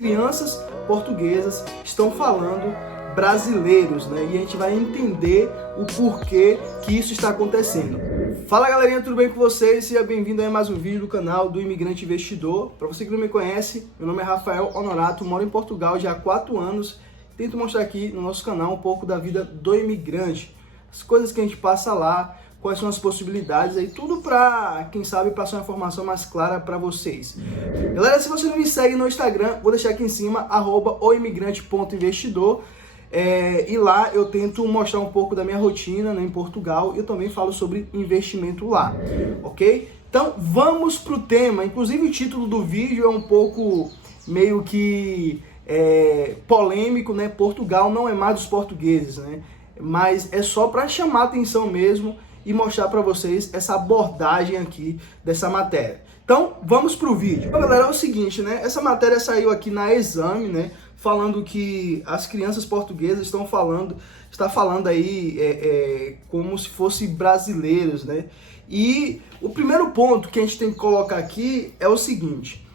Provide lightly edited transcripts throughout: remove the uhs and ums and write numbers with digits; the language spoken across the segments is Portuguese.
Crianças portuguesas estão falando brasileiros, né? E a gente vai entender o porquê que isso está acontecendo. Fala galerinha, tudo bem com vocês? Seja bem-vindo a mais um vídeo do canal do Imigrante Investidor. Para você que não me conhece, meu nome é Rafael Honorato, moro em Portugal já há 4 anos. Tento mostrar aqui no nosso canal um pouco da vida do imigrante, as coisas que a gente passa lá, quais são as possibilidades aí, tudo para, quem sabe, passar uma informação mais clara para vocês. Galera, se você não me segue no Instagram, vou deixar aqui em cima, @oimigrante.investidor. E lá eu tento mostrar um pouco da minha rotina, né, em Portugal, e eu também falo sobre investimento lá, ok? Então vamos pro tema. Inclusive o título do vídeo é um pouco meio que polêmico, né? Portugal não é mais dos portugueses, né? Mas é só para chamar a atenção mesmo e mostrar para vocês essa abordagem aqui dessa matéria. Então, vamos pro vídeo. Bom, galera, é o seguinte, né? Essa matéria saiu aqui na Exame, né? Falando que as crianças portuguesas está falando aí como se fossem brasileiros, né? E o primeiro ponto que a gente tem que colocar aqui é o seguinte: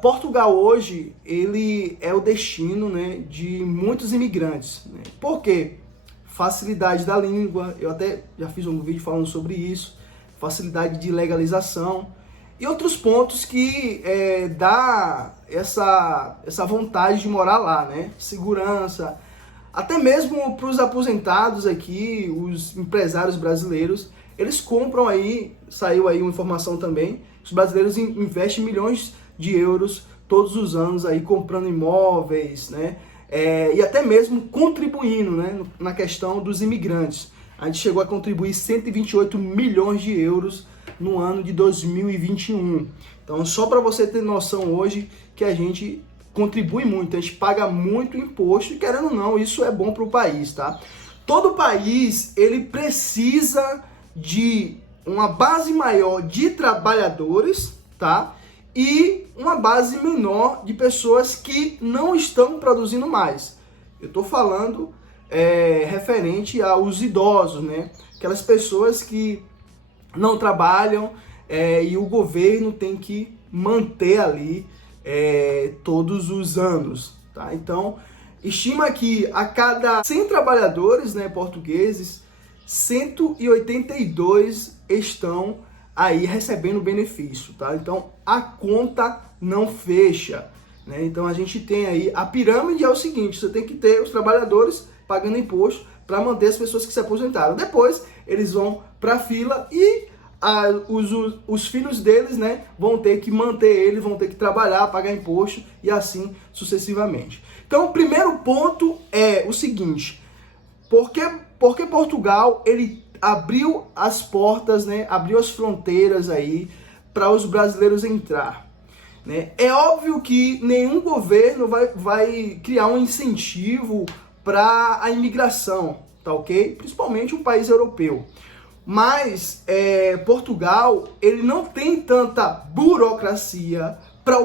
Portugal hoje ele é o destino, né, de muitos imigrantes, né? Por quê? Facilidade da língua, eu até já fiz um vídeo falando sobre isso, facilidade de legalização e outros pontos que dá essa vontade de morar lá, né? Segurança, até mesmo para os aposentados aqui, os empresários brasileiros, eles compram aí, saiu aí uma informação também, os brasileiros investem milhões de euros todos os anos aí comprando imóveis, né? E até mesmo contribuindo, né, na questão dos imigrantes. A gente chegou a contribuir 128 milhões de euros no ano de 2021. Então, só para você ter noção hoje que a gente contribui muito, a gente paga muito imposto e, querendo ou não, isso é bom para o país, tá? Todo país, ele precisa de uma base maior de trabalhadores, tá? E uma base menor de pessoas que não estão produzindo mais. Eu estou falando referente aos idosos, né? Aquelas pessoas que não trabalham e o governo tem que manter ali todos os anos, tá? Então, estima que a cada 100 trabalhadores, né, portugueses, 182 estão aí recebendo benefício, tá? Então a conta não fecha, né? Então a gente tem aí a pirâmide é o seguinte: você tem que ter os trabalhadores pagando imposto para manter as pessoas que se aposentaram. Depois eles vão para a fila e os filhos deles, né, vão ter que manter eles, vão ter que trabalhar, pagar imposto e assim sucessivamente. Então o primeiro ponto é o seguinte: por que Portugal ele abriu as portas, né? Abriu as fronteiras aí para os brasileiros entrar, né? É óbvio que nenhum governo vai criar um incentivo para a imigração, tá ok? Principalmente um país europeu. Mas Portugal ele não tem tanta burocracia para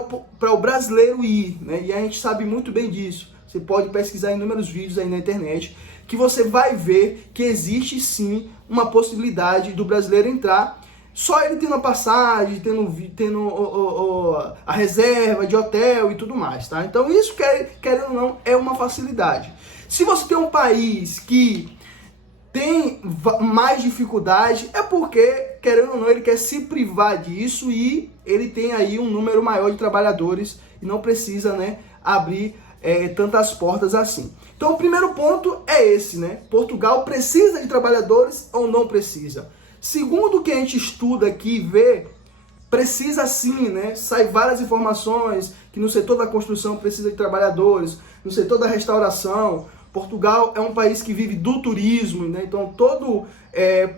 o brasileiro ir, né? E a gente sabe muito bem disso. Você pode pesquisar inúmeros vídeos aí na internet que você vai ver que existe sim uma possibilidade do brasileiro entrar, só ele tendo a passagem, tendo a reserva de hotel e tudo mais, tá? Então isso, querendo ou não, é uma facilidade. Se você tem um país que tem mais dificuldade, é porque, querendo ou não, ele quer se privar disso e ele tem aí um número maior de trabalhadores e não precisa, né, abrir tantas portas assim. Então o primeiro ponto é esse, né? Portugal precisa de trabalhadores ou não precisa? Segundo o que a gente estuda aqui e vê, precisa sim, né? Sai várias informações que no setor da construção precisa de trabalhadores, no setor da restauração. Portugal é um país que vive do turismo, né? Então todo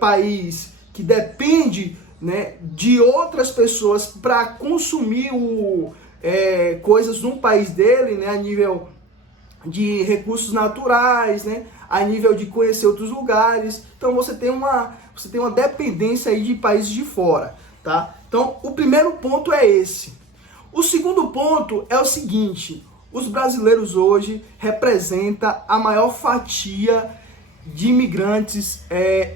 país que depende, né, de outras pessoas para consumir coisas no país dele, né, a nível de recursos naturais, né, a nível de conhecer outros lugares. Então você tem uma dependência aí de países de fora, tá? Então o primeiro ponto é esse. O segundo ponto é o seguinte: os brasileiros hoje representam a maior fatia de imigrantes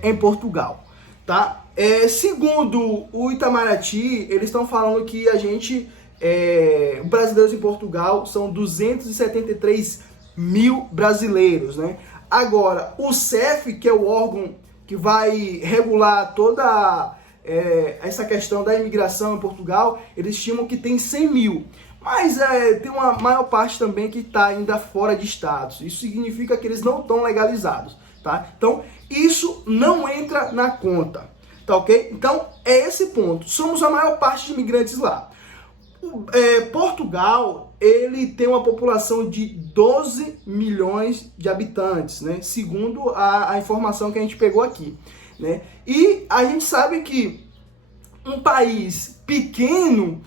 em Portugal, tá? Segundo o Itamaraty, eles estão falando que a gente brasileiros em Portugal são 273 mil brasileiros, né? Agora, o CEF, que é o órgão que vai regular toda essa questão da imigração em Portugal, eles estimam que tem 100 mil. Mas tem uma maior parte também que está ainda fora de estados. Isso significa que eles não estão legalizados, tá? Então, isso não entra na conta, tá ok? Então, é esse ponto. Somos a maior parte de imigrantes lá. Portugal, ele tem uma população de 12 milhões de habitantes, né? Segundo a informação que a gente pegou aqui, né? E a gente sabe que um país pequeno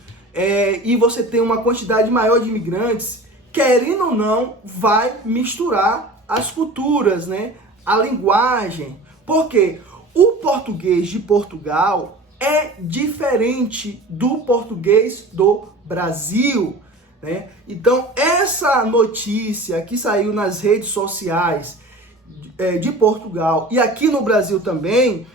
e você tem uma quantidade maior de imigrantes, querendo ou não, vai misturar as culturas, né? A linguagem. Por quê? O português de Portugal é diferente do português do Brasil, né? Então, essa notícia que saiu nas redes sociais de Portugal e aqui no Brasil também,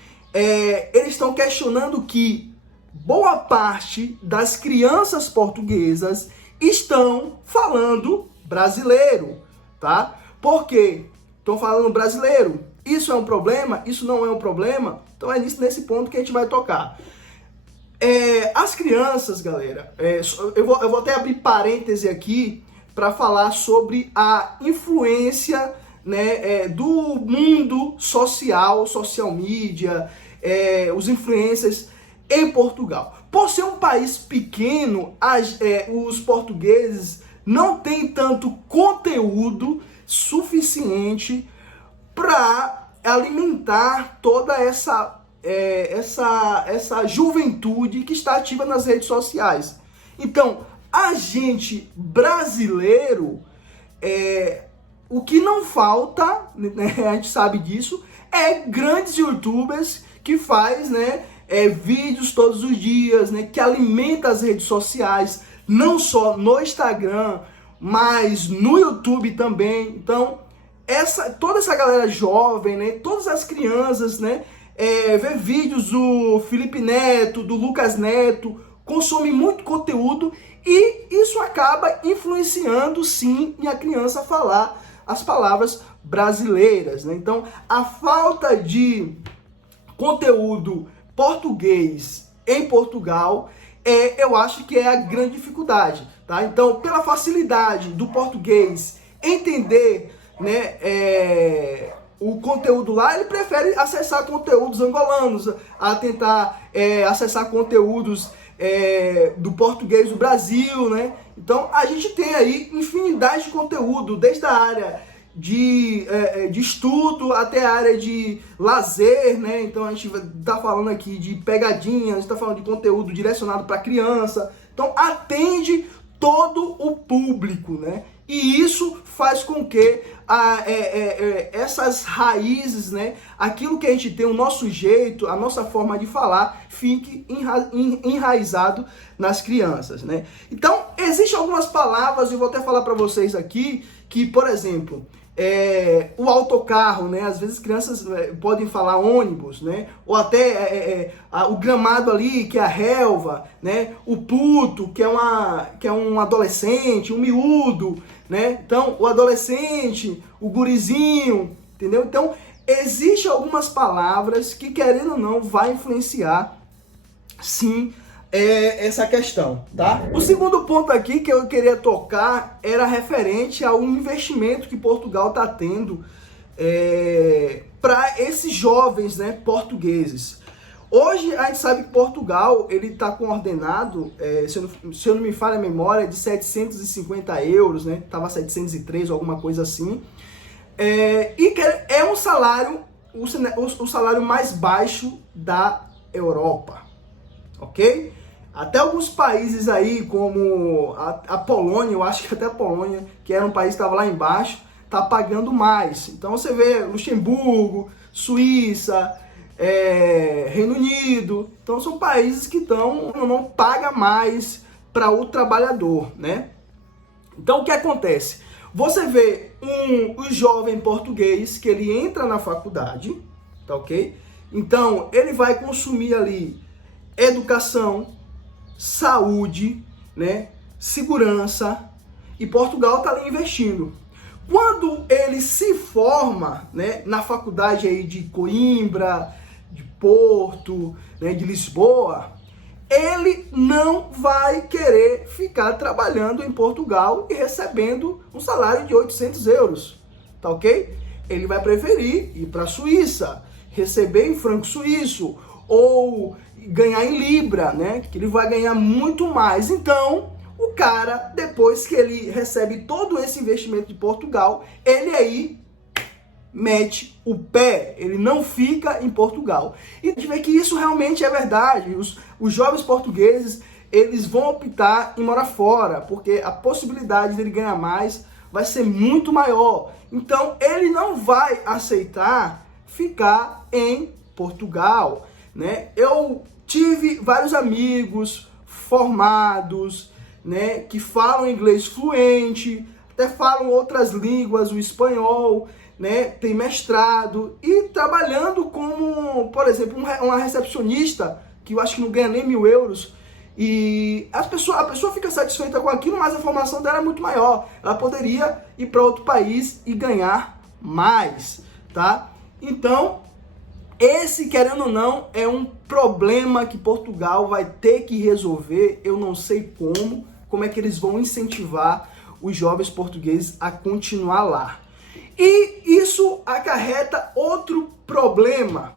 eles estão questionando que boa parte das crianças portuguesas estão falando brasileiro, tá? Por quê? Estão falando brasileiro. Isso é um problema? Isso não é um problema? Então é nesse ponto que a gente vai tocar. As crianças, galera, eu vou até abrir parêntese aqui para falar sobre a influência, né, do mundo social media, os influencers em Portugal. Por ser um país pequeno, os portugueses não têm tanto conteúdo suficiente para alimentar toda essa juventude que está ativa nas redes sociais. Então, a gente brasileiro, o que não falta, né, a gente sabe disso, grandes youtubers que faz, né, vídeos todos os dias, né, que alimenta as redes sociais, não só no Instagram, mas no YouTube também. Então, toda essa galera jovem, né, todas as crianças, né, vê vídeos do Felipe Neto, do Lucas Neto, consome muito conteúdo e isso acaba influenciando, sim, em a criança falar as palavras brasileiras, né? Então, a falta de conteúdo português em Portugal, eu acho que é a grande dificuldade, tá? Então, pela facilidade do português entender, né, o conteúdo lá, ele prefere acessar conteúdos angolanos, a tentar acessar conteúdos do português do Brasil, né? Então, a gente tem aí infinidade de conteúdo, desde a área de estudo até a área de lazer, né? Então, a gente está falando aqui de pegadinhas, a gente está falando de conteúdo direcionado para criança. Então, atende todo o público, né? E isso faz com que essas raízes, né, aquilo que a gente tem, o nosso jeito, a nossa forma de falar, fique enraizado nas crianças, né? Então, existem algumas palavras, eu vou até falar para vocês aqui, que, por exemplo, o autocarro, né? Às vezes crianças podem falar ônibus, né? Ou até o gramado ali, que é a relva, né? O puto, que é um adolescente, um miúdo, né? Então, o adolescente, o gurizinho, entendeu? Então, existem algumas palavras que, querendo ou não, vai influenciar, sim, essa questão, tá? O segundo ponto aqui que eu queria tocar era referente ao investimento que Portugal está tendo para esses jovens, né, portugueses. Hoje a gente sabe que Portugal ele está com ordenado, se eu não me falha a memória, de 750 euros, né? Tava 703, alguma coisa assim. E que é um salário, o salário mais baixo da Europa, ok? Até alguns países aí, como a Polônia, eu acho que até a Polônia, que era um país que estava lá embaixo, tá pagando mais. Então você vê Luxemburgo, Suíça, Reino Unido, então são países que não paga mais para o trabalhador, né? Então o que acontece? Você vê um jovem português que ele entra na faculdade, tá ok? Então ele vai consumir ali educação, saúde, né, segurança, e Portugal está ali investindo. Quando ele se forma, né, na faculdade aí de Coimbra, de Porto, né, de Lisboa, ele não vai querer ficar trabalhando em Portugal e recebendo um salário de 800 euros, tá ok? Ele vai preferir ir para a Suíça, receber em franco suíço ou ganhar em libra, né? Que ele vai ganhar muito mais. Então, o cara, depois que ele recebe todo esse investimento de Portugal, ele aí mete o pé, ele não fica em Portugal. E a gente vê que isso realmente é verdade. Os jovens portugueses, eles vão optar em morar fora, porque a possibilidade dele ganhar mais vai ser muito maior. Então, ele não vai aceitar ficar em Portugal, né? Eu tive vários amigos formados, né, que falam inglês fluente, até falam outras línguas, o espanhol, né, tem mestrado e trabalhando como, por exemplo, uma recepcionista, que eu acho que não ganha nem 1.000 euros, e a pessoa fica satisfeita com aquilo, mas a formação dela é muito maior. Ela poderia ir para outro país e ganhar mais, tá? Então, esse, querendo ou não, é um problema que Portugal vai ter que resolver. Eu não sei como é que eles vão incentivar os jovens portugueses a continuar lá. E isso acarreta outro problema,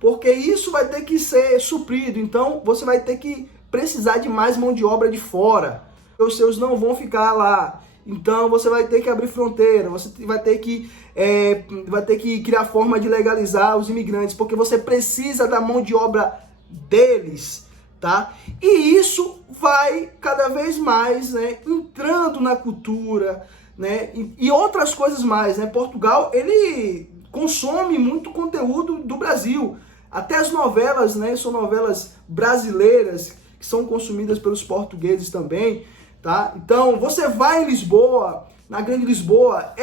porque isso vai ter que ser suprido. Então, você vai ter que precisar de mais mão de obra de fora. Os seus não vão ficar lá. Então, você vai ter que abrir fronteira, você vai ter que criar forma de legalizar os imigrantes, porque você precisa da mão de obra deles, tá? E isso vai cada vez mais, né, entrando na cultura, né, e outras coisas mais, né? Portugal, ele consome muito conteúdo do Brasil. Até as novelas, né, são novelas brasileiras que são consumidas pelos portugueses também, tá? Então, você vai em Lisboa, na Grande Lisboa,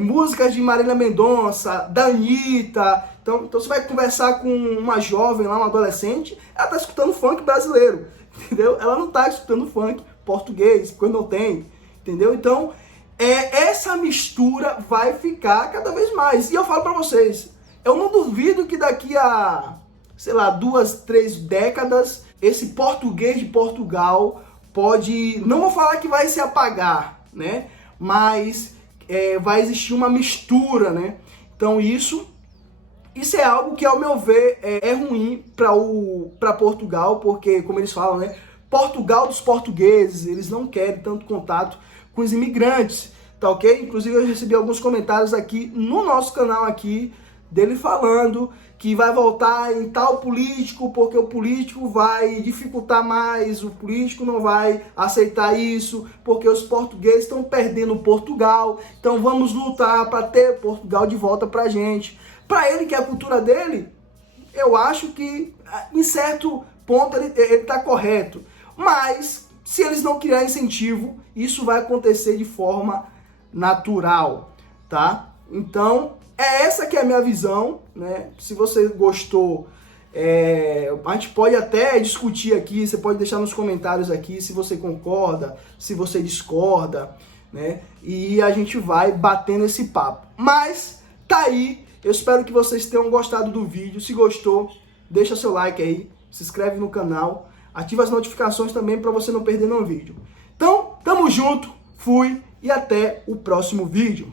músicas de Marília Mendonça, da Anitta. Então você vai conversar com uma jovem lá, uma adolescente, ela tá escutando funk brasileiro, entendeu? Ela não tá escutando funk português, porque não tem, entendeu? Então, essa mistura vai ficar cada vez mais. E eu falo pra vocês, eu não duvido que daqui a, sei lá, 2, 3 décadas, esse português de Portugal pode, não vou falar que vai se apagar, né? Mas vai existir uma mistura, né? Então isso é algo que, ao meu ver, é ruim para Portugal, porque, como eles falam, né? Portugal dos portugueses, eles não querem tanto contato com os imigrantes, tá ok? Inclusive eu recebi alguns comentários aqui no nosso canal aqui, dele falando que vai voltar em tal político, porque o político vai dificultar mais, o político não vai aceitar isso, porque os portugueses estão perdendo Portugal, então vamos lutar para ter Portugal de volta pra gente. Para ele, que é a cultura dele, eu acho que em certo ponto ele tá correto, mas se eles não criarem incentivo, isso vai acontecer de forma natural, tá? Então, essa que é a minha visão, né? Se você gostou, a gente pode até discutir aqui, você pode deixar nos comentários aqui se você concorda, se você discorda, né? E a gente vai batendo esse papo. Mas tá aí, eu espero que vocês tenham gostado do vídeo. Se gostou, deixa seu like aí, se inscreve no canal, ativa as notificações também para você não perder nenhum vídeo. Então, tamo junto, fui e até o próximo vídeo.